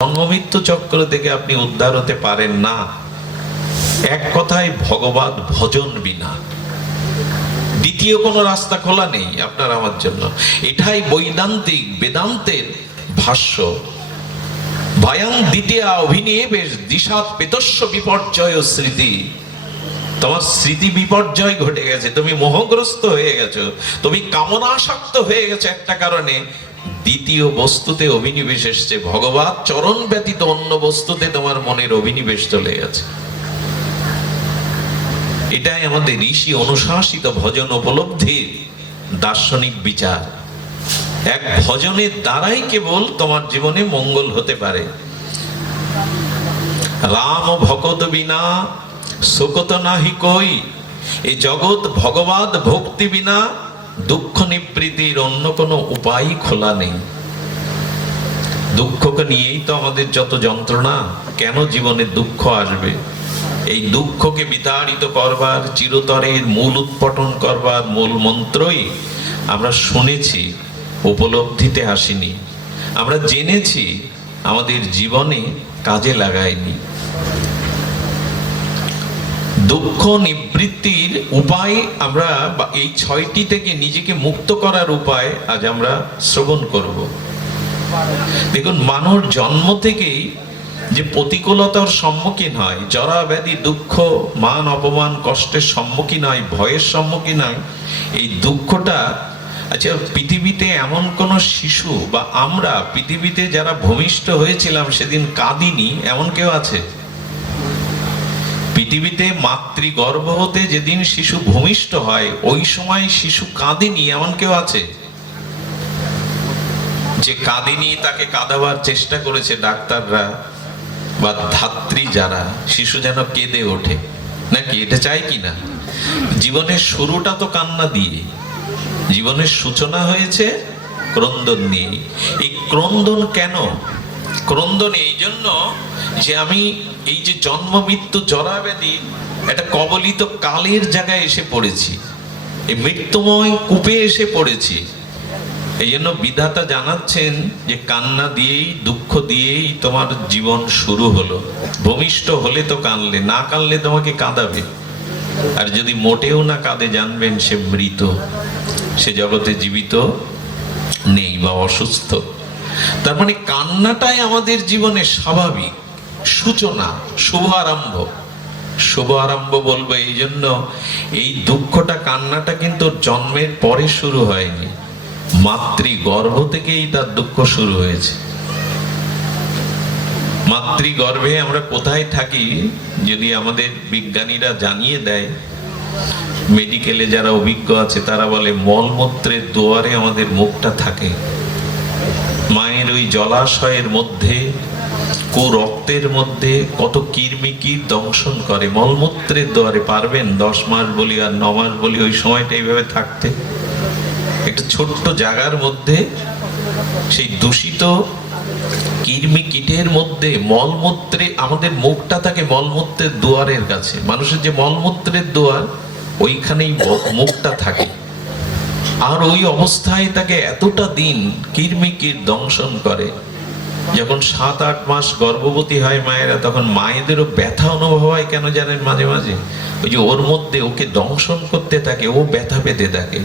জন্মমৃত্যু চক্র থেকে আপনি উদ্ধার হতে পারেন না। এক কথায় ভগবত ভজন বিনা দ্বিতীয় কোনো রাস্তা খোলা নেই আপনার আমার জন্য। এটাই বৈদান্তিক বেদান্তের ভাষ্য। ভয়ং দ্বিতীয়া অভিনিবেশ দিশাত পেতস্য বিপর্যয় স্মৃতি। তোমার স্মৃতি বিপর্যয় ঘটে গেছে, তুমি মোহগ্রস্ত হয়ে গেছো, তুমি কামনাসক্ত হয়ে গেছো একটা কারণে। দ্বিতীয় বস্তুতে অভিনিবেশ এসছে, ভগবত চরণ ব্যতীত অন্য বস্তুতে তোমার মনের অভিনিবেশ চলে গেছে। এটাই আমাদের ঋষি অনুশাসিত ভজন উপলব্ধির দার্শনিক বিচার। এক ভজনের দ্বারাই কেবল তোমার জীবনে মঙ্গল হতে পারে। রাম ভকত বিনা সুকত নাহি কই। এই জগৎ ভগবত ভক্তি বিনা দুঃখ নিবৃত্তির অন্য কোনো উপায় খোলা নেই। দুঃখকে নিয়েই তো আমাদের যত যন্ত্রণা। কেন জীবনে দুঃখ আসবে? এই দুঃখকে বিতাড়িত করবার, চিরতরের মূল উৎপটন করবার মূল মন্ত্রই আমরা শুনেছি, উপলব্ধিতে আসেনি। আমরা জেনেছি, আমাদের জীবনে কাজে লাগাইনি। দুঃখ নিবৃত্তির উপায় আমরা, এই ছয়টি থেকে নিজেকে মুক্ত করার উপায় আজ আমরা শ্রবণ করব। দেখুন, মানুষ জন্ম থেকেই যে প্রতিকূলতার সম্মুখীন হয়, জরা ব্যাধি দুঃখ মান অপমান কষ্টের সম্মুখীন হয়, ভয়ের সম্মুখীন হয়, এই দুঃখটা, আচ্ছা পৃথিবীতে এমন কোন শিশু বা আমরা পৃথিবীতে যারা ভূমিষ্ঠ হয়েছিলাম সেদিন কাঁদিনি এমন কেউ আছে? পৃথিবীতে মাতৃগর্ভ হতে যেদিন শিশু ভূমিষ্ঠ হয় ওই সময় শিশু কাঁদেনি এমন কেউ আছে? যে কাঁদেনি তাকে কাঁদাবার চেষ্টা করেছে ডাক্তাররা বা ধাত্রী যারা, শিশু যেন কেঁদে ওঠে, নাকি এটা চাই কিনা? জীবনের শুরুটা তো কান্না দিয়ে, জীবনের সূচনা হয়েছে ক্রন্দন নিয়ে। এই ক্রন্দন কেন? ক্রন্দন এই জন্য যে আমি এই যে জন্ম মৃত্যু জরা ব্যাধি একটা কবলিত কালের জায়গায় এসে পড়েছি, এই মৃত্যুময় কূপে এসে পড়েছি। এই জন্য বিধাতা জানাচ্ছেন যে কান্না দিয়েই, দুঃখ দিয়েই তোমার জীবন শুরু হলো। ভূমিষ্ঠ হলে তো কাঁদলে, না কাঁদলে তোমাকে কাঁদাবে। আর যদি মোটেও না কাঁদে, জানবেন সে মৃত, সে জগতে জীবিত নেই বা অসুস্থ। তার মানে কান্নাটাই আমাদের জীবনের স্বাভাবিক সূচনা, শুভ আরম্ভ। শুভ আরম্ভ বলবো এই জন্য, এই দুঃখটা, কান্নাটা কিন্তু জন্মের পরে শুরু হয়নি, মাতৃগর্ভ থেকেই তার দুঃখ শুরু হয়েছে। মাতৃগর্ভে আমরা কোথায় থাকি যদি আমাদের বিজ্ঞানীরা জানিয়ে দেয়, মেডিকেলে যারা অভিজ্ঞ আছে তারা বলে মলমূত্রের দুয়ারে আমাদের মুখটা থাকে। মায়ের ওই জলাশয়ের মধ্যে, রক্তের মধ্যে কত কৃমিকীট দংশন করে। মলমূত্রের দুয়ারে পারবেন 10 মাস বলি আর 9 মাস বলি ওই সময়টা এইভাবে থাকতে? একটা ছোট্ট জায়গার মধ্যে সেই দূষিত কৃমিকীটের মধ্যে মলমূত্রে আমাদের মুখটা থাকে মলমূত্রের দুয়ারের কাছে। মানুষের যে মলমূত্রের দুয়ার, ওইখানেই মুখটা থাকে। আর ওই অবস্থায় তাকে এতটা দিন কৃমিকীট দংশন করে। যখন 7-8 মাস গর্ভবতী হয় মায়েরা, তখন মায়েদেরও ব্যথা অনুভব হয়। কেন জানেন? মাঝে মাঝে ওই যে ওর মধ্যে ওকে দংশন করতে থাকে, ও ব্যথা পেতে থাকে।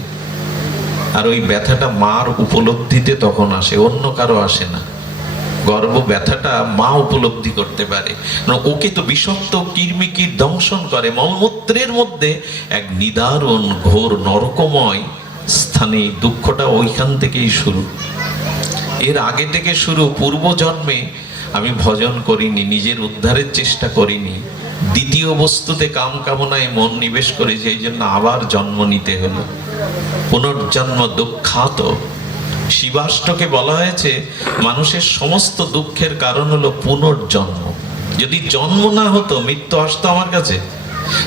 আর ওই ব্যথাটা মার উপলব্ধিতে তখন আসে, অন্য কারো আসে না। গর্ভ ব্যথাটা মা উপলব্ধি করতে পারে, ওকে তো বিষাক্ত কৃমিকীট দংশন করে। মলমূত্রের মধ্যে এক নিদারুণ ঘোর নরকময় স্থানে দুঃখটা ওইখান থেকেই শুরু। এর আগে থেকে শুরু। পূর্ব জন্মে আমি ভজন করিনি, নিজের উদ্ধারের চেষ্টা করিনি, দ্বিতীয় বস্তুতে কাম কামনায় মন নিবেশ করেছি, এই জন্য আবার জন্ম নিতে হলো। পুনর্জন্ম দুঃখাত। শিবাষ্টকে বলা হয়েছে মানুষের সমস্ত দুঃখের কারণ হলো পুনর্জন্ম। যদি জন্ম না হতো মৃত্যু আসতো আমার কাছে,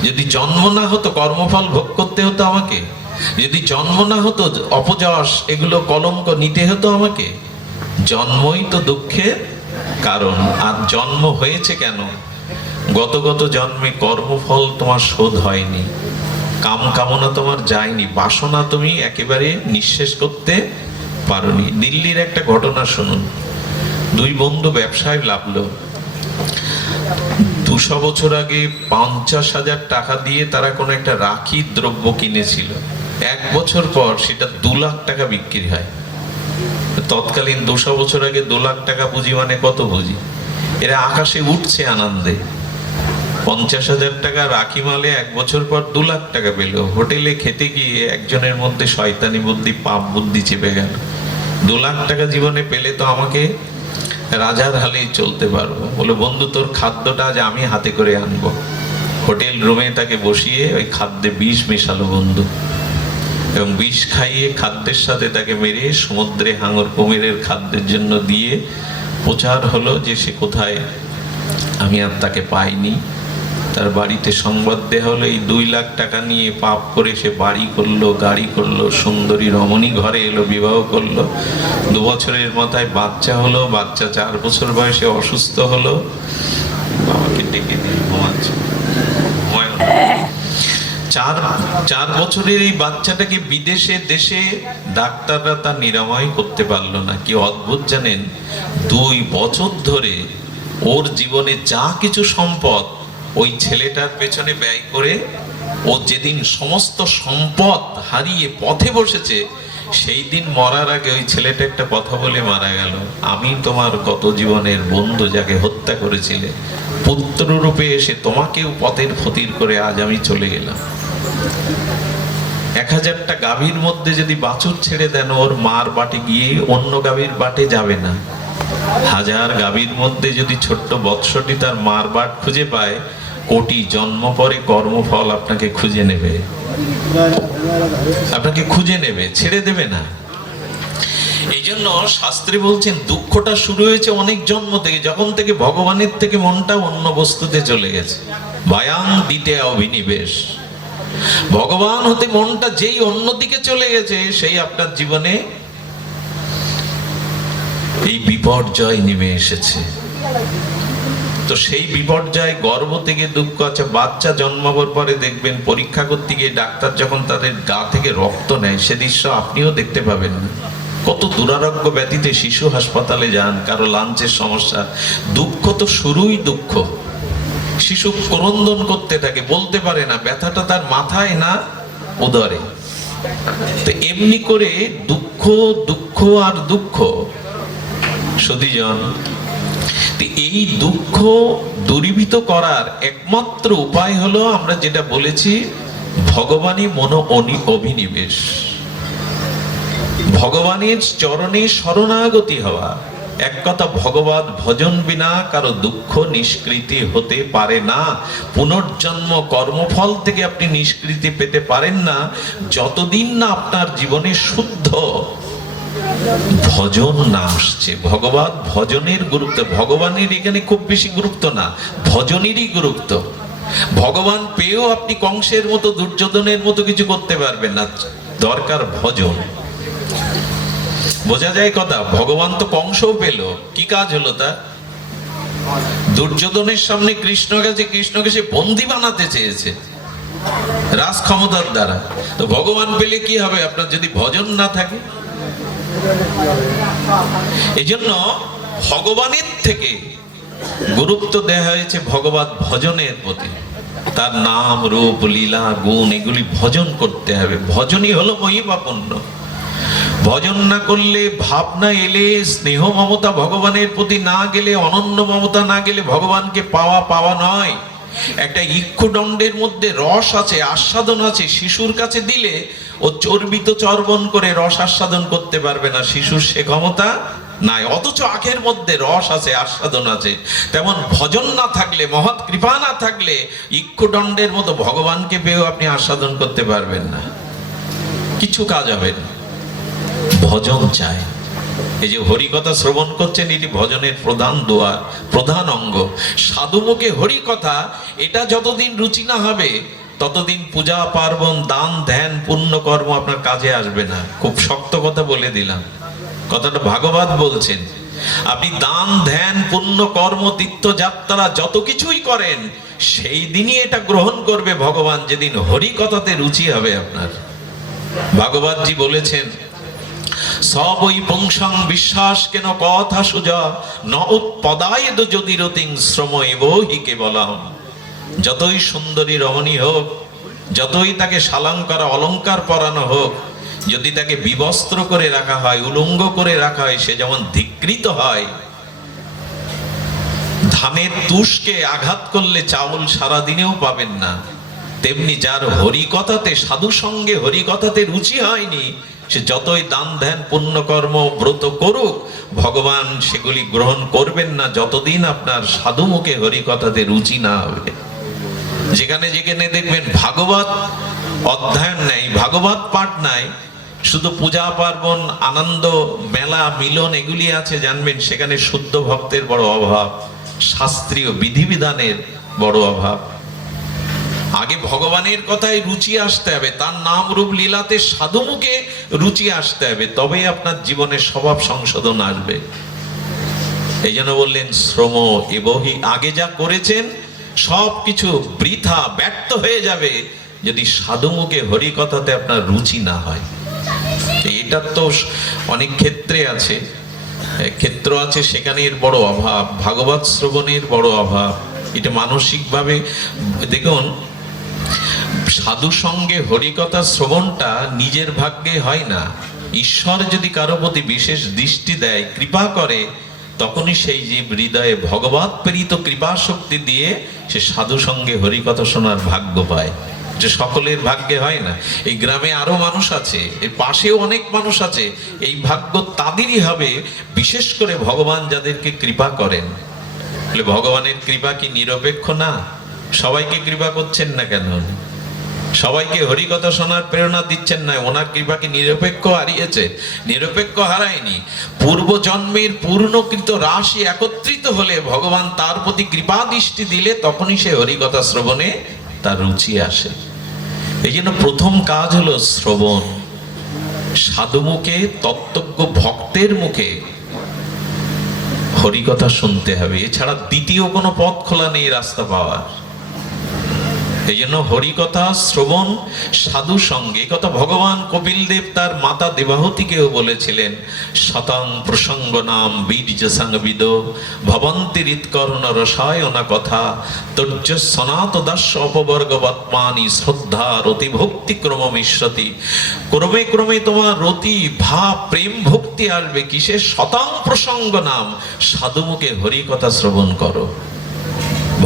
যদি জন্ম না হতো কর্মফল ভোগ করতে হতো আমাকে, যদি জন্ম না হতো অপযশ এগুলো কলঙ্ক নিতে হতো আমাকে। জন্মই তো দুঃখের কারণ। আর জন্ম হয়েছে কেন? গত জন্মে কর্মফল তোমার শোধ হয়নি, কাম কামনা তোমার যায়নি, বাসনা তুমি একেবারে নিঃশেষ করতে পারোনি। দিল্লির একটা ঘটনা শুনুন। দুই বন্ধু ব্যবসায় লাভলো। 200 বছর আগে 50,000 টাকা দিয়ে তারা কোনো একটা রাখি দ্রব্য কিনেছিল। 1 বছর পর সেটা 2 লাখ টাকা বিক্রি হয়। তৎকালীন 200 বছর আগে 2 লাখ টাকা পুঁজি মানে কত পুঁজি? এরা আকাশে উঠছে আনন্দে। 50,000 টাকা রাখি মালে 1 বছর পর 2 লাখ টাকা পেল। হোটেলে খেতে গিয়ে একজনের মধ্যে শয়তানি বুদ্ধি, পাপ বুদ্ধি চেপে গেল। 2 লাখ টাকা জীবনে পেলে তো আমাকে রাজার হালেই চলতে পারবো। বলে, বন্ধু তোর খাদ্যটা আজ আমি হাতে করে আনবো। হোটেল রুমে তাকে বসিয়ে ওই খাদ্যে বিষ মেশালো বন্ধু, এবং বিষ খাইয়ে খাদ্যের সাথে তাকে মেরে সমুদ্রে হাঙর কুমিরের খাদ্যের জন্য দিয়ে প্রচার হলো যে সে কোথায়, আমি আর তাকে পাইনি। তার বাড়িতে সংবাদ দেওয়া হলো এই 2 লাখ টাকা নিয়ে পাপ করে সে বাড়ি করলো, গাড়ি করলো, সুন্দরী রমণী ঘরে এলো, বিবাহ করলো। 2 বছরের মাথায় বাচ্চা হলো। বাচ্চা 4 বছর বয়সে অসুস্থ হলো। বাবাকে ডেকে দিয়ে ঘুমাচ্ছে। 4 বছরের এই বাচ্চাটাকে বিদেশে দেশে ডাক্তাররা তার নিরাময় করতে পারলো না। কি অদ্ভুত জানেন, 2 বছর ধরে ওর জীবনে যা কিছু সম্পদ ওই ছেলেটার পেছনে ব্যয় করে ও যেদিন সমস্ত সম্পদ হারিয়ে পথে বসেছে, সেই দিন মরার আগে ওই ছেলেটা একটা কথা বলে মারা গেল, আমি তোমার গত জীবনের বন্ধু যাকে হত্যা করেছিলে, পুত্র রূপে এসে তোমাকেও পথের ফতির করে আজ আমি চলে গেলাম। 1000টা গাভীর মধ্যে যদি বাছুর ছেড়ে দেন, ওর মার বাটে গিয়ে অন্য গাভীর বাটে যাবে না। 1000 গাভীর মধ্যে যদি ছোট্ট বৎসটি তার মার বাট খুঁজে পায়, কোটি জন্ম পরে কর্মফল আপনাকে খুঁজে নেবে, আপনাকে খুঁজে নেবে, ছেড়ে দেবে না। এই জন্য শাস্ত্রে বলছেন দুঃখটা শুরু হয়েছে অনেক জন্ম থেকে, যখন থেকে ভগবানের থেকে মনটা অন্য বস্তুতে চলে গেছে। ভয়াং দিতে অভিনিবেশ, ভগবান হতে মনটা যেই অন্যদিকে চলে গেছে, সেই আপনার জীবনে এই বিপর্যয় নেমে এসেছে। তো সেই বিপর্যয়, গর্ভ থেকে দুঃখ আছে। বাচ্চা জন্মাবার পরে দেখবেন পরীক্ষা করতে গিয়ে ডাক্তার যখন তাদের গা থেকে রক্ত নেয়, সে দৃশ্য আপনিও দেখতে পাবেন না। কত দুরারোগ্য ব্যাধিতে শিশু হাসপাতালে যান, কারো লাঞ্চের সমস্যা। দুঃখ তো শুরুই দুঃখ। শিশু ক্রন্দন করতে থাকে, বলতে পারে না, ব্যথাটা তার মাথায় না উদরে। তো এমনি করে দুঃখ, দুঃখ আর দুঃখ। সতীজন, এই দুঃখ দূরীভূত করার একমাত্র উপায় হলো আমরা যেটা বলেছি, ভগবানই মন অভিনিবেশ, ভগবানের চরণে শরণাগতি হওয়া। এক কথা, ভগবত ভজন বিনা কারো দুঃখ নিষ্কৃতি হতে পারে না। পুনর্জন্ম কর্মফল থেকে আপনি নিষ্কৃতি পেতে পারেন না যতদিন না আপনার জীবনে শুদ্ধ ভজন না আসছে। ভগবত ভজনের গুরুত্ব, ভগবানের এখানে খুব বেশি গুরুত্ব না, ভজনেরই গুরুত্ব। ভগবান পেয়েও আপনি কংসের মতো, দুর্যোধনের মতো কিছু করতে পারবেন না, দরকার ভজন। বোঝা যায় কথা? ভগবান তো কংসও পেল, কি কাজ হলো তার? দুর্যোধনের সামনে কৃষ্ণকে সে বন্দী বানাতে চেয়েছে রাজ ক্ষমতার দ্বারা। তো ভগবান পেলে কি হবে আপনার যদি ভজন না থাকে? এই জন্য ভগবানের থেকে গুরুত্ব দেওয়া হয়েছে ভগবত ভজনের প্রতি। তার নাম, রূপ, লীলা, গুণ এগুলি ভজন করতে হবে। ভজনই হলো মহিমাপূর্ণ। ভজন না করলে, ভাবনা এলে, স্নেহ মমতা ভগবানের প্রতি না গেলে, অনন্য মমতা না গেলে ভগবানকে পাওয়া নয়। একটা ইক্ষুদণ্ডের মধ্যে রস আছে, আস্বাদন আছে, শিশুর কাছে দিলে ও চর্বিত চর্বণ করে রস আস্বাদন করতে পারবে না, শিশুর সে ক্ষমতা নাই। অথচ আখের মধ্যে রস আছে, আস্বাদন আছে। তেমন ভজন না থাকলে, মহৎ কৃপা না থাকলে ইক্ষুদণ্ডের মতো ভগবানকে পেয়েও আপনি আস্বাদন করতে পারবেন না, কিছু কাজ হবে না। ভজন চাই। এই যে হরিকথা শ্রবণ করছেন, এটি ভজনের প্রধান দুয়ার, প্রধান অঙ্গ। সাধুমুখে হরিকথা, এটা যতদিন রুচি না হবে ততদিন পূজা পার্বণ, দান ধ্যান, পুণ্য কর্ম আপনার কাজে আসবে না। খুব শক্ত কথা বলে দিলাম, কথাটা ভাগবত বলছেন। আপনি দান ধ্যান, পুণ্য কর্ম, তীর্থযাত্রা যত কিছুই করেন, সেই দিনই এটা গ্রহণ করবে ভগবান যেদিন হরিকথাতে রুচি হবে আপনার। ভাগবতজি বলেছেন, সবই পুংসং বিশ্বাস কেন কথা সুজা ন উৎপদায় যদি রতিং শ্রম এবহি কেবলম। যতই সুন্দরী রমণী হোক, যতই তাকে সালঙ্কার অলঙ্কার পরানো হোক, যদি তাকে বিবস্ত্র করে রাখা হয়, উলঙ্গ করে রাখা হয়, সে যেমন ধিক্কৃত হয়। ধানের তুষকে আঘাত করলে চাউল সারাদিনেও পাবেন না, তেমনি যার হরিকথাতে, সাধু সঙ্গে হরিকথাতে রুচি হয়নি, সে যতই দান ধ্যান পুণ্যকর্ম ব্রত করুক, ভগবান সেগুলি গ্রহণ করবেন না যতদিন আপনার সাধু মুখে হরিকথাতে রুচি না হবে। যেখানে যেখানে দেখবেন ভাগবত অধ্যয়ন নাই, ভাগবত পাঠ নাই, শুধু পূজা পার্বণ আনন্দ মেলা মিলন এগুলি আছে, জানবেন সেখানে শুদ্ধ ভক্তের বড় অভাব, শাস্ত্রীয় বিধিবিধানের বড় অভাব। আগে ভগবানের কথায় রুচি আসতে হবে, তার নাম রূপ লীলাতে সাধুমুখে রুচি আসতে হবে, তবে আপনার জীবনে স্বভাব সংশোধন আসবে। এই জন্য বললেন শ্রম এবহি, আগে যা করেছেন সবকিছু বৃথা ব্যর্থ হয়ে যাবে যদি সাধুমুখে হরিকথাতে আপনার রুচি না হয়। এটা তো অনেক ক্ষেত্রে আছে, ক্ষেত্র আছে সেখানে এর বড় অভাব, ভাগবত শ্রবণের বড় অভাব। এটা মানসিকভাবে দেখুন, সাধু সঙ্গে হরিকথা শ্রবণটা নিজের ভাগ্যে হয় না। ঈশ্বর যদি কারো প্রতি বিশেষ দৃষ্টি দেয়, কৃপা করে, তখনই সেই জীব হৃদয়ে ভগবত প্রেরিত কৃপা শক্তি দিয়ে সে সাধু সঙ্গে হরিকথা শোনার ভাগ্য পায়। যে সকলের ভাগ্যে হয় না। এই গ্রামে আরো মানুষ আছে, এর পাশেও অনেক মানুষ আছে, এই ভাগ্য তাদেরই হবে, বিশেষ করে ভগবান যাদেরকে কৃপা করেন। ভগবানের কৃপা কি নিরপেক্ষ না? সবাইকে কৃপা করছেন না কেন? সবাইকে হরিকথা শোনার প্রেরণা দিচ্ছেন না? ওনার কৃপা কি নিরপেক্ষ হারিয়েছে? নিরপেক্ষ হারায়নি। পূর্ব জন্মের পূর্ণকৃত রাশি একত্রিত হলে ভগবান তার প্রতি কৃপা দৃষ্টি দিলে তখনই সে হরিকথা শ্রবণে তার রুচি আসে। এই জন্য প্রথম কাজ হলো শ্রবণ। সাধু মুখে, তত্ত্বজ্ঞ ভক্তের মুখে হরিকথা শুনতে হবে, এছাড়া দ্বিতীয় কোনো পথ খোলা নেই রাস্তা পাওয়ার। এই জন্য হরিকথা শ্রবণ সাধু সঙ্গে, কথা ভগবান কপিল দেব তার মাতা দেবাহতীকেও বলেছিলেন, শতং প্রসঙ্গ নাম বীর্য সংবিদ ভবন্তি হৃৎকর্ণ রসায়না কথা তর্য সনাত দাস্য অপবর্গবৎমানি শ্রদ্ধা রতি ভক্তি ক্রম মিশ্রতি। ক্রমে ক্রমে তোমার রতি ভাব প্রেম ভক্তি আসবে কিসে? শতং প্রসঙ্গ নাম, সাধুমুখে হরিকথা শ্রবণ করো।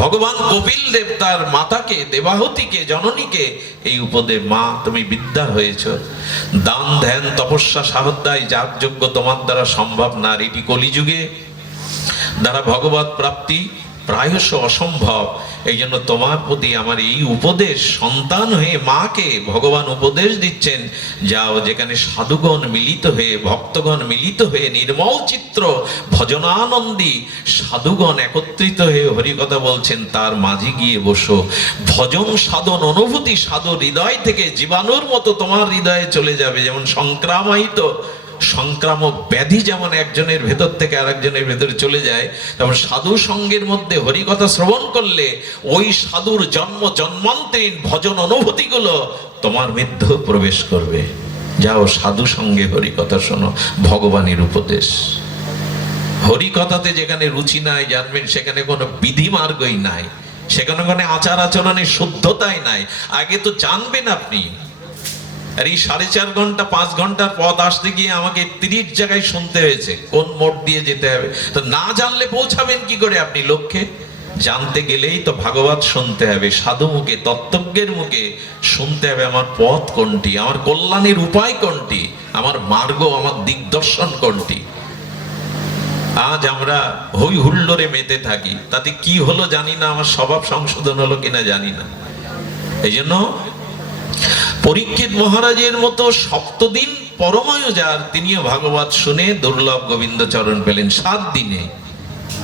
ভগবান কপিল দেব তার মাতাকে, দেবাহতীকে, জননীকে এই উপদেশ, মা তুমি বিদ্যা হয়েছ, দান ধ্যান তপস্যা সাধনায় যাগযজ্ঞ তোমার দ্বারা সম্ভব না, এটি কলিযুগে দ্বারা ভগবত প্রাপ্তি প্রায়শ অসম্ভব। এই জন্য তোমার প্রতি আমার এই উপদেশ, সন্তান হয়ে মাকে ভগবান উপদেশ দিচ্ছেন, যাও যেখানে সাধুগণ মিলিত হয়ে, ভক্তগণ মিলিত হয়ে, নির্মল চিত্র ভজনানন্দী সাধুগণ একত্রিত হয়ে হরিকথা বলছেন, তার মাঝে গিয়ে বসো। ভজন সাধন অনুভূতি সাধু হৃদয় থেকে জীবাণুর মতো তোমার হৃদয়ে চলে যাবে। যেমন সংক্রামিত সংক্রামক ব্যাধি যেমন একজনের ভেতর থেকে আরেকজনের ভেতরে চলে যায়, তেমন সাধু সঙ্গের মধ্যে হরিকথা শ্রবণ করলে ওই সাধুর জন্ম জন্মান্তরীণ ভজন অনুভূতিগুলো তোমার মধ্যে প্রবেশ করবে। যাও সাধু সঙ্গে হরিকথা শোনো, ভগবানের উপদেশ। হরিকথাতে যেখানে রুচি নাই, জানবেন সেখানে কোনো বিধি মার্গই নাই, সেখানে কোনো আচার আচরণের শুদ্ধতাই নাই। আগে তো জানবেন আপনি। আর এই 4.5 ঘন্টা 5 ঘন্টার পথ আসতে গিয়ে আমাকে 30 জায়গায় শুনতে হয়েছে কোন মোড় দিয়ে যেতে হবে। তো না জানলে পৌঁছাবেন কি করে আপনি লক্ষ্যে? জানতে গেলেই তো ভাগবত শুনতে হবে, সাধু মুখে, তত্ত্বজ্ঞের মুখে শুনতে হবে আমার পথ কোনটি, আমার কল্যাণের উপায় কোনটি, আমার মার্গ, আমার দিগদর্শন কোনটি। আজ আমরা হই হুল্লোড়ে মেতে থাকি, তাতে কি হলো জানি না, আমার স্বভাব সংশোধন হলো কিনা জানি না। এই জন্য পরীক্ষিত মহারাজের মতো 7 দিন পরময়োজার তিনিও ভাগবত শুনে দুর্লভ গোবিন্দ চরণ পেলেন 7 দিনে।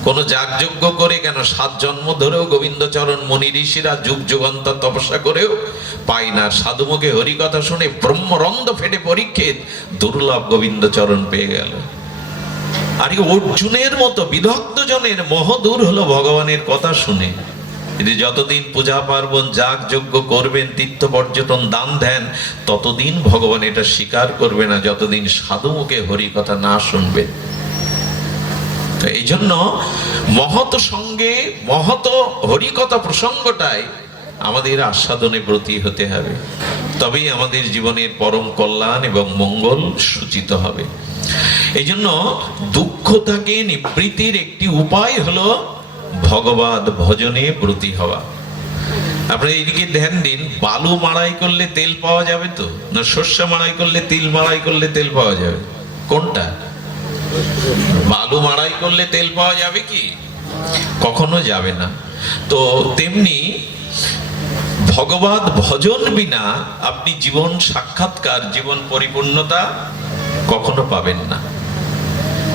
কোন যাগযজ্ঞ করে কেন, 7 জন্ম ধরেও গোবিন্দ চরণ মুনি ঋষিরা যুগ যুগান্তর তপস্যা করেও পায় না। সাধুমুখে হরিকথা শুনে ব্রহ্মরন্ধ্র ফেটে পরীক্ষিত দুর্লভ গোবিন্দ চরণ পেয়ে গেল। আর অর্জুনের মতো বিদগ্ধ জনের মোহ দূর হলো ভগবানের কথা শুনে। যতদিন পূজা পার্বণ যাগ যজ্ঞ করবেন, তীর্থ পর্যটন দান ধ্যান, ততদিন ভগবান এটা স্বীকার করবে না যতদিন সাধু মুখে হরি কথা না শুনবে। তো এই জন্য মহৎ সঙ্গে মহৎ হরিকথা প্রসঙ্গটাই আমাদের আস্বাদনে ব্রতী হতে হবে, তবেই আমাদের জীবনের পরম কল্যাণ এবং মঙ্গল সূচিত হবে। এই জন্য দুঃখ থেকে নিবৃত্তির একটি উপায় হলো ভগবত ভজনে ব্রতী হওয়া। আপনারা এইদিকে ধ্যান দিন, বালু মাড়াই করলে তেল পাওয়া যাবে তো, না শস্য মাড়াই করলে তিল মাড়াই করলে তেল পাওয়া যাবে? কোনটা? বালু মাড়াই করলে তেল পাওয়া যাবে কি? কখনো যাবে না। তো তেমনি ভগবত ভজন বিনা আপনি জীবন সাক্ষাৎকার, জীবন পরিপূর্ণতা কখনো পাবেন না।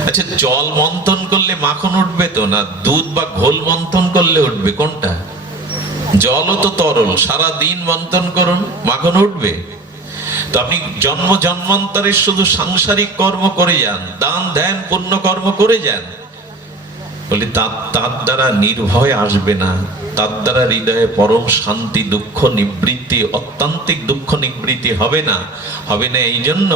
আচ্ছা, জল মন্থন করলে মাখন উঠবে তো, না দুধ বা ঘোল মন্থন করলে উঠবে? কোনটা? জলও তো তরল, সারা দিন মন্থন করুন, মাখন উঠবে? তো আপনি জন্ম জন্মান্তরে শুধু সাংসারিক কর্ম করে যান, দান ধ্যান পুণ্য কর্ম করে যান, বলে তার দ্বারা নির্ভয় আসবে না, তার দ্বারা হৃদয়ে পরম শান্তি, দুঃখ নিবৃত্তি, অত্যান্তিক দুঃখ নিবৃত্তি হবে না। এই জন্য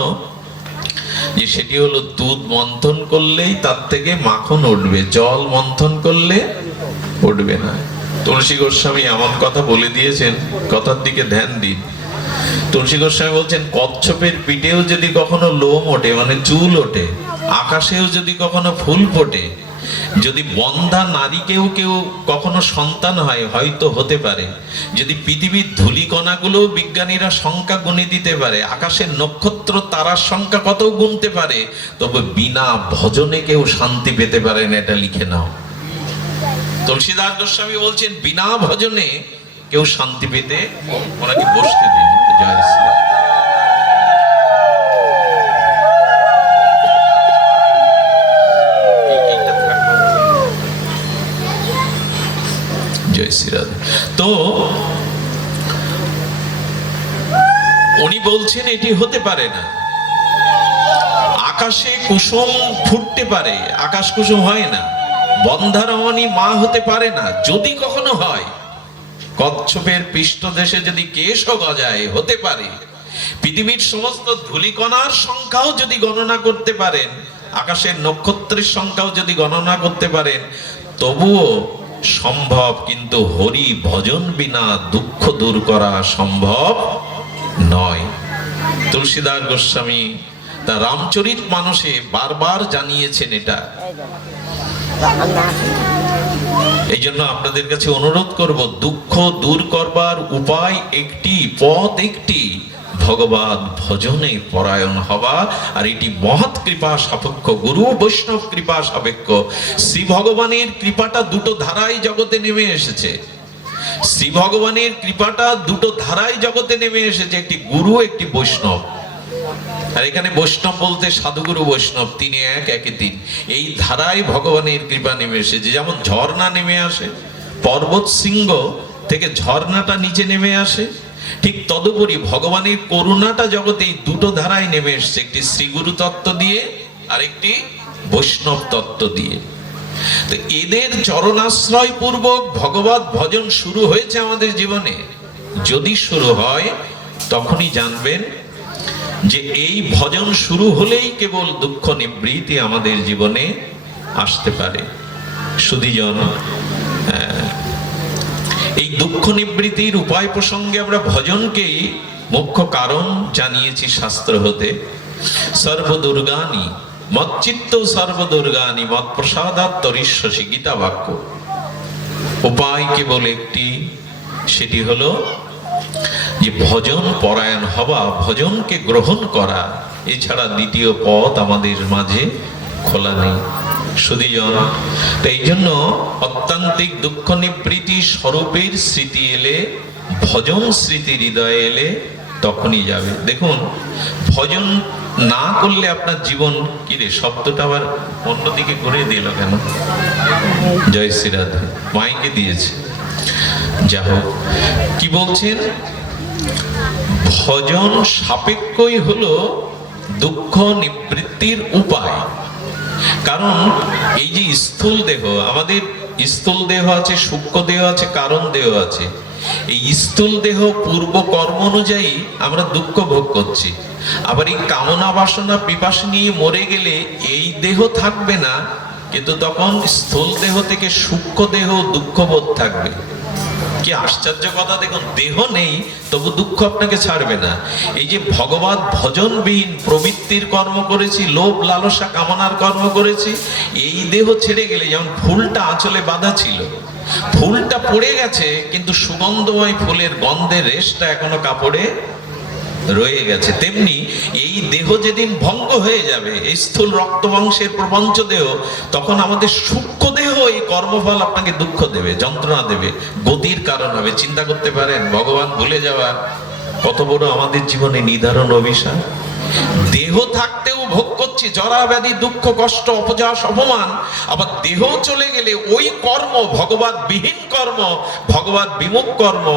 যে সেটি হলো দুধ মন্থন করলেই তার থেকে মাখন উঠবে, জল মন্থন করলে উঠবে না। তুলসী গোস্বামী এমন কথা বলে দিয়েছেন, কথার দিকে ধ্যান দিন। তুলসী গোস্বামী বলছেন, কচ্ছপের পিঠেও যদি কখনো লোম ওঠে, মানে চুল ওঠে, আকাশেও যদি কখনো ফুল ফোটে, যদি বন্ধা নারীকেও কেউ কখনো সন্তান হয়, হয়তো হতে পারে, যদি পৃথিবীর ধূলিকণাগুলো বিজ্ঞানীরা সংখ্যা গুণে দিতে পারে, আকাশের নক্ষত্র তারার সংখ্যা কত গুনতে পারে, তবে বিনা ভজনে কেউ শান্তি পেতে পারে না, এটা লিখে নাও। তুলসীদাস গোস্বামী বলছেন, বিনা ভজনে কেউ শান্তি পেতে, ওনাকে বসতে দিন। জয় শ্রী জয় শ্রীরাধে। তো উনি বলছেন এটি হতে পারে না। আকাশে কুসুম ফুটতে পারে, আকাশ কুসুম হয় না। বন্ধা রমণী মা হতে পারে না, যদি কখনো হয়। কচ্ছপের পৃষ্ঠদেশে যদি কেশও গজায়, হতে পারে। পৃথিবীর সমস্ত ধূলিকণার সংখ্যাও যদি গণনা করতে পারেন, আকাশের নক্ষত্রের সংখ্যাও যদি গণনা করতে পারেন, তবুও সম্ভব, কিন্তু হরি ভজন বিনা দুঃখ দূর করা সম্ভব নয়। তুলসীদাস গোস্বামী তার রামচরিত মানসে বারবার জানিয়েছেন এটা। এই জন্য আপনাদের কাছে অনুরোধ করব, দুঃখ দূর করবার উপায় একটি, পথ একটি, ভগবত ভজনে পরায়ণ হওয়া। আর এটি মহৎ কৃপা সাপেক্ষ, গুরু বৈষ্ণব কৃপা সাপেক্ষ। শ্রী ভগবানের কৃপাটা দুটো ধারায় জগতে নেমে এসেছে। শ্রী ভগবানের কৃপাটা দুটো ধারায় জগতে নেমে এসেছে, একটি গুরু, একটি বৈষ্ণব। আর এখানে বৈষ্ণব বলতে সাধুগুরু বৈষ্ণব, তিনি এক, একে তিন। এই ধারায় ভগবানের কৃপা নেমে এসেছে। যেমন ঝর্ণা নেমে আসে, পর্বত শৃঙ্গ থেকে ঝর্ণাটা নিচে নেমে আসে, ঠিক তদুপরি ভগবানের করুণাটা জগতে এই দুটো ধারায় নেমে এসেছে, একটি শ্রীগুরু তত্ত্ব দিয়ে আর একটি বৈষ্ণব তত্ত্ব দিয়ে। তো এদের চরণাশ্রয় পূর্বক ভগবত ভজন শুরু হয়েছে আমাদের জীবনে। যদি শুরু হয়, তখনই জানবেন যে এই ভজন শুরু হলেই কেবল দুঃখ নিবৃত্তি আমাদের জীবনে আসতে পারে। সুধীজন, এই দুঃখ নিবৃত্তির উপায় প্রসঙ্গে আমরা ভজনকেই মুখ্য কারণ জানিয়েছি শাস্ত্র হতে। সর্বদুর্গানি মচ্চিত্ত সর্বদুর্গানি মৎ প্রসাদাৎ তরিষ্যসি, গীতা বাক্য। উপায় কেবল একটি, সেটি হলো যে ভজন পরায়ণ হওয়া, ভজনকে গ্রহণ করা। এছাড়া দ্বিতীয় পথ আমাদের মাঝে খোলা নেই। সুধীজন, এই জন্য অত্যান্তিক দুঃখ নিবৃত্তি স্বরূপের স্মৃতি এলে, ভজন স্মৃতি হৃদয়ে এলে তখনই যাবে। দেখুন, ভজন না করলে আপনার জীবন কি রে, শব্দটা আবার অন্যদিকে ঘুরে দিল কেন? জয় শ্রীরাধে, মাইকে দিয়েছে। যা হোক, কি বলছেন? ভজন সাপেক্ষই হলো দুঃখ নিবৃত্তির উপায়। কারণ এই যে স্থূল দেহ, আমাদের স্থূল দেহ আছে, সূক্ষ্ম দেহ আছে, কারণ দেহ আছে। এই স্থূল দেহ পূর্ব কর্ম অনুযায়ী আমরা দুঃখ ভোগ করছি। আবার এই কামনা বাসনা পিপাসা নিয়ে মরে গেলে এই দেহ থাকবে না, কিন্তু তখন স্থূল দেহ থেকে সূক্ষ্ম দেহ দুঃখবোধ থাকবে। কি আশ্চর্য কথা! দেখুন, দেহ নেই তবু দুঃখ আপনাকে ছাড়বে না। এই যে ভগবত ভজনবিহীন প্রবৃত্তির কর্ম করেছি, লোভ লালসা কামনার কর্ম করেছি, এই দেহ ছেড়ে গেলে, যেমন ফুলটা আঁচলে বাঁধা ছিল, ফুলটা পড়ে গেছে কিন্তু সুগন্ধময় ফুলের গন্ধের রেশটা এখনো কাপড়ে রয়ে গেছে, তেমনি এই দেহ যেদিন ভঙ্গ হয়ে যাবে, এই স্থূল রক্ত মাংসের প্রপঞ্চ দেহ, তখন আমাদের সূক্ষ্ম দেহ এই কর্মফল আপনাকে দুঃখ দেবে, যন্ত্রণা দেবে, গতির কারণ হবে। চিন্তা করতে পারেন ভগবান ভুলে যাওয়া কত বড় আমাদের জীবনে নিদারুণ অভিশাপ। দেহ থাকতেও ভোগ করছি জরা ব্যাধি দুঃখ কষ্ট অপযশ অপমান, আবার দেহ চলে গেলে ওই কর্ম, ভগবত বিহীন কর্ম, ভগবত বিমুখ কর্ম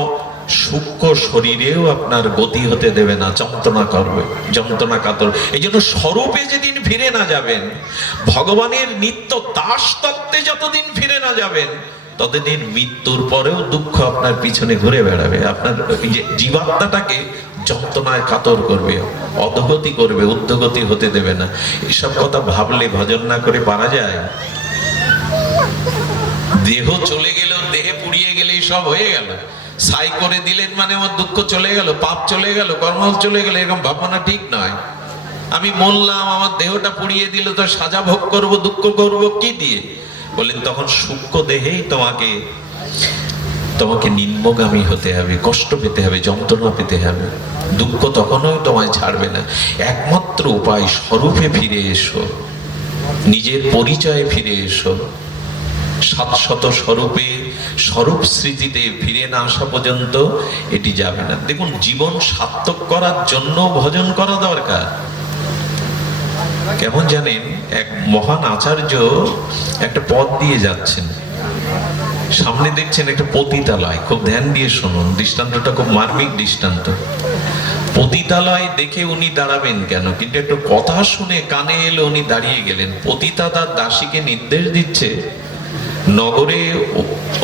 সূক্ষ্ম শরীরেও আপনার গতি হতে দেবে না, যন্ত্রণা করবে, যন্ত্রণা কাতর। এই জন্য স্বরূপে যেদিন ফিরে না যাবেন, ভগবানের নিত্য দাস তত্ত্বে যতদিন ফিরে না যাবেন, ততদিন মৃত্যুর পরেও দুঃখ আপনার পিছনে ঘুরে বেড়াবে, আপনার জীবাত্মাটাকে যন্ত্রণায় কাতর করবে, অধগতি করবে, ঊর্ধ্বগতি হতে দেবে না। এসব কথা ভাবলে ভজন না করে পারা যায়? দেহ চলে গেলেও, দেহে পুড়িয়ে গেলেই সব হয়ে গেল, ছাই করে দিলেন মানে আমার দুঃখ চলে গেল, পাপ চলে গেল, কর্ম চলে গেল, এরকম ভাবনা ঠিক নয়। আমি মরলাম, আমার দেহটা পুড়িয়ে দিল, তো সাজা ভোগ করব, দুঃখ করব কি দিয়ে? বলেন তখন সূক্ষ্ম দেহেই তোমাকে নিম্নগামী হতে হবে, কষ্ট পেতে হবে, যন্ত্রণা পেতে হবে, দুঃখ তখনও তোমায় ছাড়বে না। একমাত্র উপায় স্বরূপে ফিরে এসো, নিজের পরিচয়ে ফিরে এসো। শাশ্বত স্বরূপে, স্বরূপ স্মৃতিতে ফিরে না আসা পর্যন্ত এটি যাবে না। দেখুন, জীবন সার্থক করার জন্য ভজন করা দরকার। কেমন জানেন, এক মহান আচার্য একটা পথ দিয়ে যাচ্ছেন, সামনে দেখছেন একটা পতিতালয়। খুব ধ্যান দিয়ে শুনুন, দৃষ্টান্তটা খুব মার্মিক দৃষ্টান্ত। পতিতালয় দেখে উনি দাঁড়াবেন কেন, কিন্তু একটু কথা শুনে কানে এলো, উনি দাঁড়িয়ে গেলেন। পতিতা তার দাসীকে নির্দেশ দিচ্ছে, নগরে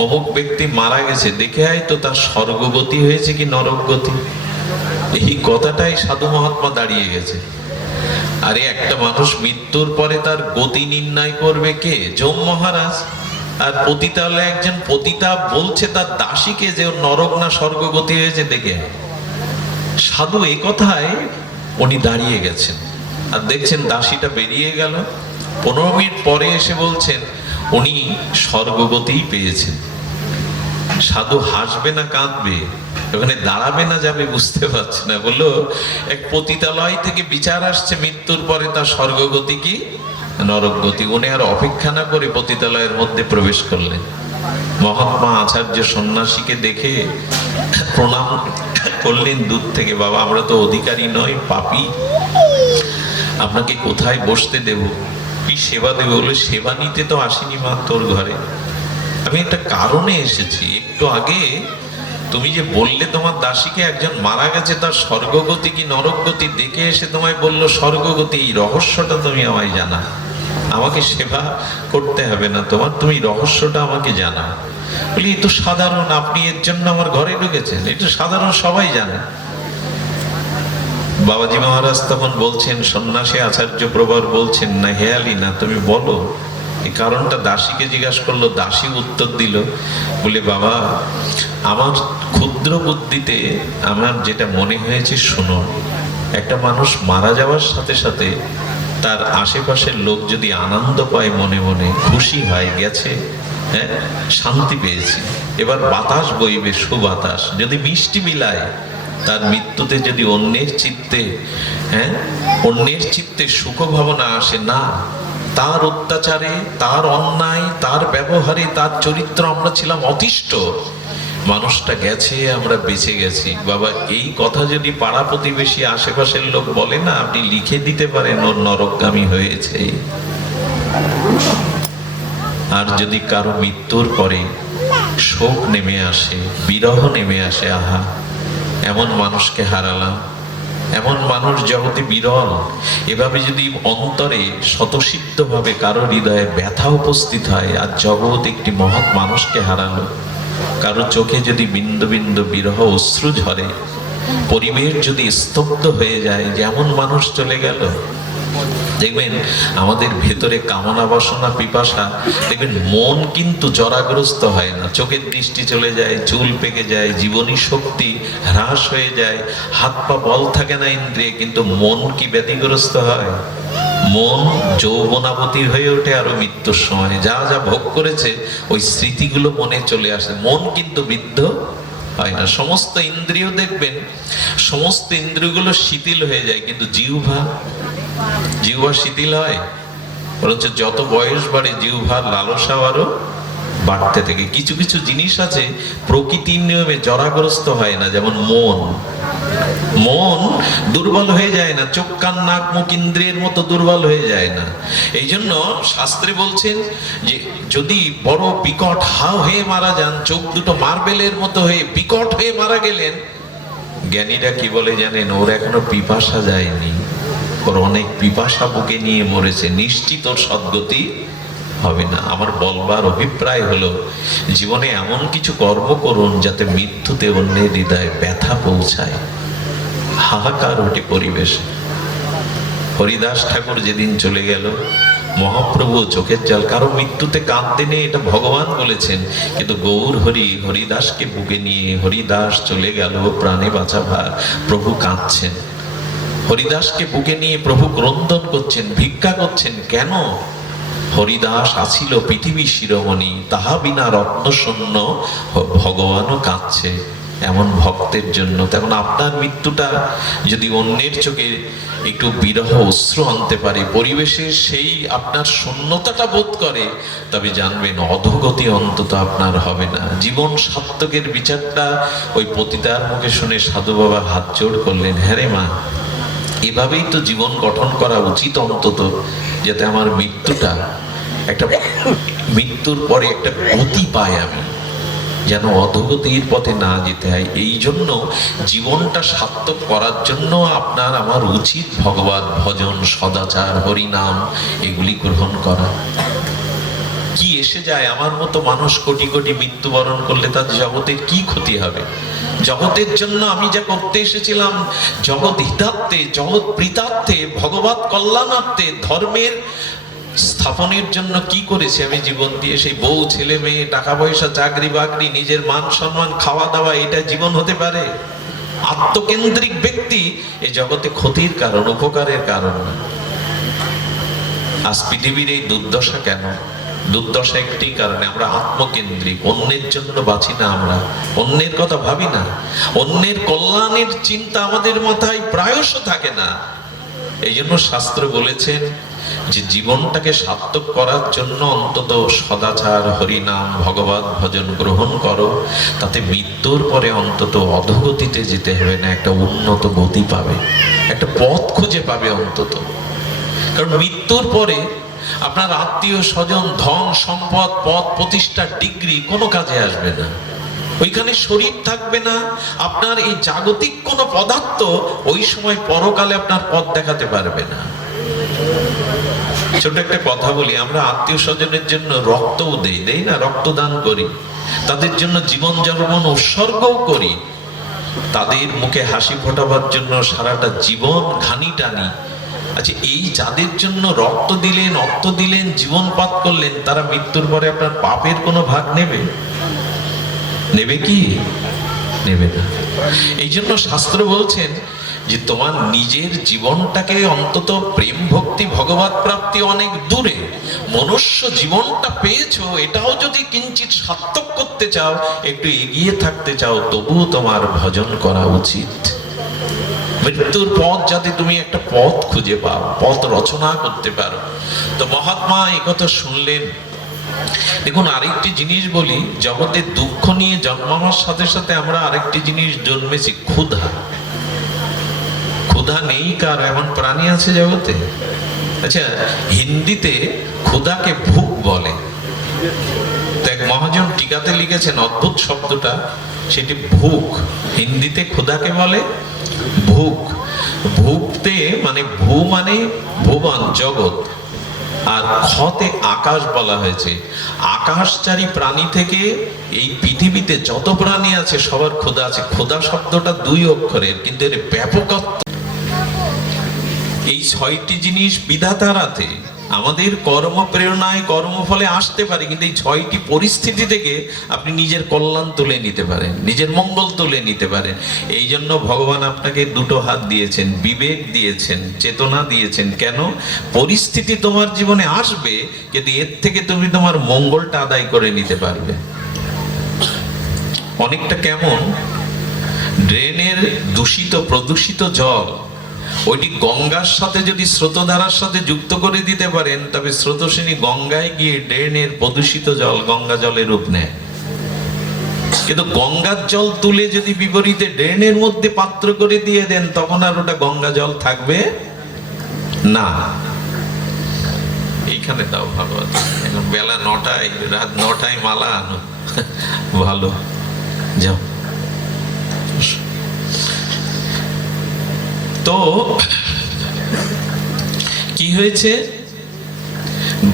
অমুক ব্যক্তি মারা গেছে, দেখে আয় তো তার স্বর্গগতি হয়েছে কি নরকগতি। এই কথাটাই সাধু মহাত্মা দাঁড়িয়ে গেছে। আরে একটা মানুষ মৃত্যুর পরে তার গতি নির্ণয় করবে কে? যম মহারাজ। আর পতিতালয়ে একজন পতিতা বলছে তার দাসীকে যে নরক না স্বর্গগতি হয়েছে দেখে। সাধু এই কথায় উনি দাঁড়িয়ে গেছেন, আর দেখছেন দাসীটা বেরিয়ে গেল। 15 মিনিট পরে এসে বলছেন উনি স্বর্গগতিই পেয়েছেন। সাধু হাসবে না কাঁদবে, ওখানে দাঁড়াবে না যাবে বুঝতে পারছে না। বললো, এক পতিতালয় থেকে বিচার আসছে, মৃত্যুর পরে তার স্বর্গগতি কি নরকগতি। উনি আর অপেক্ষা না করে পতিতালয়ের মধ্যে প্রবেশ করলেন। মহাত্মা আচার্য সন্ন্যাসীকে দেখে প্রণাম করলেন দূর থেকে। বাবা, আমরা তো অধিকারী নই, পাপী, আপনাকে কোথায় বসতে দেব, কি সেবা দেবে? বলে, সেবা নিতে তো আসিনি মা তোর ঘরে, আমি একটা কারণে এসেছি। একটু আগে তুমি যে বললে তোমার দাসীকে একজন মারা গেছে, তার স্বর্গগতি কি নরকগতি দেখে এসে তোমায় বললো স্বর্গগতি। এই রহস্যটা তুমি আমায় জানা, আমাকে সেবা করতে হবে না তোমার, তুমি রহস্যটা আমাকে জানা। বলি, এ তো সাধারণ, আপনি এর জন্য আমার ঘরে ঢুকেছেন, এটা সাধারণ, সবাই জানে। বাবাজি মহারাজ তখন বলছেন, সন্ন্যাসী আচার্য প্রবার বলছেন, না হেয়ালি না, তুমি বলো এই কারণটা। দাসীকে জিজ্ঞাসা করলো, দাসী উত্তর দিল, বলে, বাবা, আমার ক্ষুদ্র বুদ্ধিতে আমার যেটা মনে হয়েছে, শোনো, একটা মানুষ মারা যাওয়ার সাথে সাথে তার আশেপাশের লোক যদি আনন্দ পায়, মনে মনে খুশি হয়, গেছে, হ্যাঁ, শান্তি পেয়েছি, এবার বাতাস বইবে, সুবাতাস, যদি মিষ্টি মিলায়, তার মৃত্যুতে যদি অন্যের চিত্তে সুখ ভাবনা আসে না, তার অত্যাচারে, তার অন্যায়, তার ব্যবহারে, তার চরিত্র আমরা ছিলাম অতিষ্ঠ, মানুষটা গেছে, আমরা বেঁচে গেছি। বাবা, এই কথা যদি পাড়া প্রতিবেশী আশেপাশের লোক বলে না, আপনি লিখে দিতে পারেন ওর নরকগামী হয়েছে। আর যদি কারো মৃত্যুর পরে শোক নেমে আসে, বিরহ নেমে আসে, আহা, এমন মানুষকে হারালাম, এমন মানুষ জগতে বিরল। এভাবে যদি অন্তরে স্বতঃসিদ্ধভাবে কারো হৃদয়ে ব্যথা উপস্থিত হয়, আর জগৎ একটি মহৎ মানুষকে হারালো, কারো চোখে যদি বিন্দু বিন্দু বিরহ অশ্রু ঝরে, পরিবেশ যদি স্তব্ধ হয়ে যায়, যেমন মানুষ চলে গেল, দেখবেন আমাদের ভেতরে কামনা বাসনা পিপাসা, দেখবেন মন কিন্তু জরাগ্রস্ত হয় না। চোখের দৃষ্টি চলে যায়, চুল পেকে যায়, জীবনী শক্তি হ্রাস হয়ে যায়, হাত পা বল থাকে না ইন্দ্রিয়ে, কিন্তু মন কি ব্যাধিগ্রস্ত হয়? মন যৌবনাবতী হয়ে ওঠে আরো মৃত্যুর সময়। যা যা ভোগ করেছে ওই স্মৃতিগুলো মনে চলে আসে, মন কিন্তু বৃদ্ধ হয় না। সমস্ত ইন্দ্রিয় দেখবেন, সমস্ত ইন্দ্রিয়গুলো শিথিল হয়ে যায়, কিন্তু জিহ্বা শিথিল হয়? বরঞ্চ যত বয়স বাড়ে জিহ্বার লালসা আরো বাড়তে থাকে। কিছু কিছু জিনিস আছে প্রকৃতির নিয়মে জরাগ্রস্ত হয় না, যেমন মন দুর্বল হয়ে যায় না, চোখ কান নাক মুখ ইন্দ্রিয়ের মতো দুর্বল হয়ে যায় না। এই জন্য শাস্ত্রে বলছেন যে যদি বড় বিকট হাও হয়ে মারা যান, চোখ দুটো মার্বেলের মতো হয়ে বিকট হয়ে মারা গেলেন, জ্ঞানীরা কি বলে জানেন? ওর এখনো পিপাসা যায়নি, ওর অনেক পিপাসা বুকে নিয়ে মরেছে, নিশ্চিত ওর সদ্গতি হবে না। আমার বলবার অভিপ্রায় হলো, জীবনে এমন কিছু কর্ম করুন যাতে মৃত্যুতে অন্যের হৃদয়ে ব্যথা পৌঁছায়, হাহাকার ওঠে পরিবেশে। হরিদাস ঠাকুর যেদিন চলে গেল, মহাপ্রভু চোখের জল, কারো মৃত্যুতে কাঁদতে নেই এটা ভগবান বলেছেন, কিন্তু গৌর হরিদাসকে বুকে নিয়ে, হরিদাস চলে গেল প্রাণে বাঁচা ভার, প্রভু কাঁদছেন। হরিদাসকে বুকে নিয়ে প্রভু ক্রন্দন করছেন, ভিক্ষা করছেন। কেন? হরিদাস আছিল পৃথিবী শিরোমণি, তাহা বিনা রত্নশূন্য ভগবানও কাঁদছে এমন ভক্তের জন্য। তেমন আপনার মৃত্যুটা যদি অন্যের চোখে একটু বিরহ অশ্রু আনতে পারে, পরিবেশের সেই আপনার শূন্যতাটা বোধ করে, তবে জানবেন অধোগতি অন্তত আপনার হবে না। জীবন সার্থকের বিচারটা ওই পতিতার মুখে শুনে সাধু বাবা হাত জোড় করলেন, হ্যাঁ রে মা, এভাবেই তো জীবন গঠন করা উচিত, অন্তত যাতে আমার মৃত্যুটা একটা, মৃত্যুর পরে একটা গতি পাই আমি, যেন অধোগতির পথে না যেতে হয়। এই জন্য জীবনটা সার্থক করার জন্য আপনার আমার উচিত ভগবত ভজন, সদাচার, হরিনাম এগুলি গ্রহণ করা। কি এসে যায়? আমার মতো মানুষ কোটি কোটি মৃত্যুবরণ করলে তার জগতের কি ক্ষতি হবে? জগতের জন্য আমি যা করতে এসেছিলাম, জগৎ হিতার্থে, জগৎ প্রীতার্থে, ভগবত কল্যাণার্থে, ধর্মের স্থাপনের জন্য কি করেছি আমি জীবন দিয়ে? সেই বউ, ছেলে মেয়ে, টাকা পয়সা, চাকরি বাকরি, নিজের মান সম্মান, খাওয়া দাওয়া, এটা জীবন হতে পারে? আত্মকেন্দ্রিক ব্যক্তি এই জগতে ক্ষতির কারণ, উপকারের কারণ না। আজ পৃথিবীর এই দুর্দশা কেন? দুর্দশা একটি কারণে, আমরা আত্মকেন্দ্রিক, অন্যের জন্য বাঁচি না, আমরা অন্যের কথা ভাবি না, অন্যের কল্যাণের চিন্তা আমাদের মাথায় প্রায়শ থাকে না। এই জন্য শাস্ত্র বলেছেন যে জীবনটাকে সার্থক করার জন্য অন্তত সদাচার, হরিনাম, ভগবত ভজন গ্রহণ করো, তাতে মৃত্যুর পরে অন্তত অধোগতিতে যেতে হবে না, একটা উন্নত গতি পাবে, একটা পথ খুঁজে পাবে অন্তত। কারণ মৃত্যুর পরে আপনার আত্মীয় স্বজন, ধন সম্পদ, পদ প্রতিষ্ঠা, ডিগ্রি কোনো কাজে আসবে না। ওইখানে শরীর থাকবে না, আপনার এই জাগতিক কোনো পদার্থ ওই সময় পরকালে আপনার পথ দেখাতে পারবে না। ছোট একটা কথা বলি, আমরা আত্মীয় স্বজনের জন্য রক্তও দেই না, রক্তদান করি, তাদের জন্য জীবন যৌবন উৎসর্গও করি, তাদের মুখে হাসি ফোটাবার জন্য সারাটা জীবন ঘানি টানি। আচ্ছা, এই যাদের জন্য রক্ত দিলেন, অর্থ দিলেন, জীবনপাত করলেন, তারা মৃত্যুর পরে আপনার পাপের কোনো ভাগ নেবে? নেবে কি? নেবে না। এই জন্য শাস্ত্র বলছেন যে তোমার নিজের জীবনটাকে অন্তত প্রেম ভক্তি ভগবত প্রাপ্তি অনেক দূরে, মনুষ্য জীবনটা পেয়েছো, এটাও যদি কিঞ্চিত সার্থক করতে চাও, একটু এগিয়ে থাকতে চাও, তবুও তোমার ভজন করা উচিত। মৃত্যুর পথ যাতে তুমি একটা পথ খুঁজে পাও, পথ রচনা করতে পারো। তো মহাত্মা এই কথা শুনলেন। দেখুন, আরেকটি জিনিস বলি, জগতের দুঃখ নিয়ে জন্মাবার সাথে সাথে আমরা আরেকটি জিনিস জন্মেছি, ক্ষুধা। ক্ষুধা নেই কার এমন প্রাণী আছে জগতে? আচ্ছা, হিন্দিতে ক্ষুধাকে ভুক বলে। তো এক মহাজন টিকাতে লিখেছেন অদ্ভুত শব্দটা, সেটি ভুক। হিন্দিতে ক্ষুধাকে বলে ভুক। ভূতে মানে ভূ মানে ভুবন জগৎ, আর খতে আকাশ বলা হয়েছে। আকাশচারী প্রাণী থেকে এই পৃথিবীতে যত প্রাণী আছে সবার ক্ষুধা আছে। ক্ষুধা শব্দটা 2 অক্ষরের, কিন্তু এর ব্যাপকত্ব। এই 6টি জিনিস বিধাতার হাতে। আমাদের কর্মপ্রেরণায় কর্মফলে আসতে পারে, কিন্তু এই 6টি পরিস্থিতি থেকে আপনি নিজের কল্যাণ তুলে নিতে পারেন, নিজের মঙ্গল তুলে নিতে পারেন। এই জন্য ভগবান আপনাকে 2টো হাত দিয়েছেন, বিবেক দিয়েছেন, চেতনা দিয়েছেন। কেন? পরিস্থিতি তোমার জীবনে আসবে, কিন্তু এর থেকে তুমি তোমার মঙ্গলটা আদায় করে নিতে পারবে। অনেকটা কেমন, ড্রেনের দূষিত প্রদূষিত জল ওইটি গঙ্গার সাথে যদি স্রোতধারার সাথে যুক্ত করে দিতে পারেন, তবে স্রোতস্বিনী গঙ্গায় গিয়ে ড্রেনের প্রদূষিত জল গঙ্গা জলের রূপ নেয়। কিন্তু গঙ্গার জল তুলে যদি বিপরীতে ড্রেনের মধ্যে পাত্র করে দিয়ে দেন, তখন আর ওটা গঙ্গা জল থাকবে না। এইখানে দাও ভালো আছে। এখন বেলা 9টায়, রাত 9টায় মালা আনো, ভালো যাও। তো কি হয়েছে,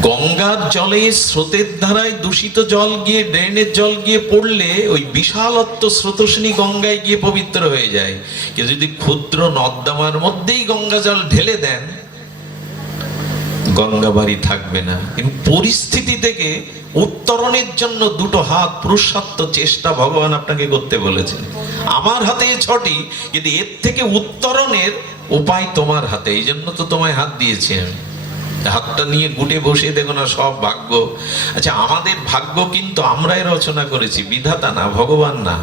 গঙ্গার জলে স্রোতের ধারায় দূষিত জল গিয়ে ড্রেনের জল গিয়ে পড়লে ওই বিশালত্ব স্রোতস্বিনী গঙ্গায় গিয়ে পবিত্র হয়ে যায়। কেউ যদি ক্ষুদ্র নর্দমার মধ্যেই গঙ্গা জল ঢেলে দেন, গঙ্গা বাড়ি থাকবে না। কিন্তু পরিস্থিতি থেকে উত্তরণের জন্য 2টো হাত, পুরুষার্থ, চেষ্টা ভগবান আপনাকে করতে বলেছেন। আমার হাতে 6টি, কিন্তু এর থেকে উত্তরণের উপায় তোমার হাতে। এই জন্য তো তোমায় হাত দিয়েছি আমি। হাতটা নিয়ে গুটে বসে দেখো না, সব ভাগ্য। আচ্ছা, আমাদের ভাগ্য কিন্তু আমরাই রচনা করেছি, বিধাতা না, ভগবান না।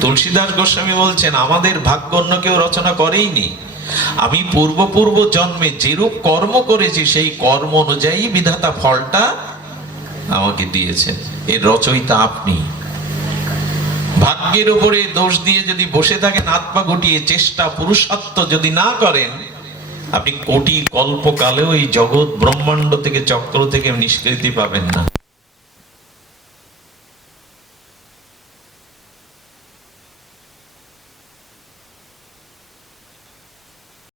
তুলসীদাস গোস্বামী বলছেন, আমাদের ভাগ্য অন্য কেউ রচনা করেইনি। আমি পূর্ব জন্মে যেরূপ কর্ম করেছি, সেই কর্ম অনুযায়ী বিধাতা ফলটা আমাকে দিয়েছেন। এর রচয়িতা আপনি। ভাগ্যের উপরে দোষ দিয়ে যদি বসে থাকেন, হাত পা গুটিয়ে, চেষ্টা পুরুষার্থ যদি না করেন, আপনি কোটি কল্পকালেও এই জগৎ ব্রহ্মাণ্ড থেকে, চক্র থেকে নিষ্কৃতি পাবেন না।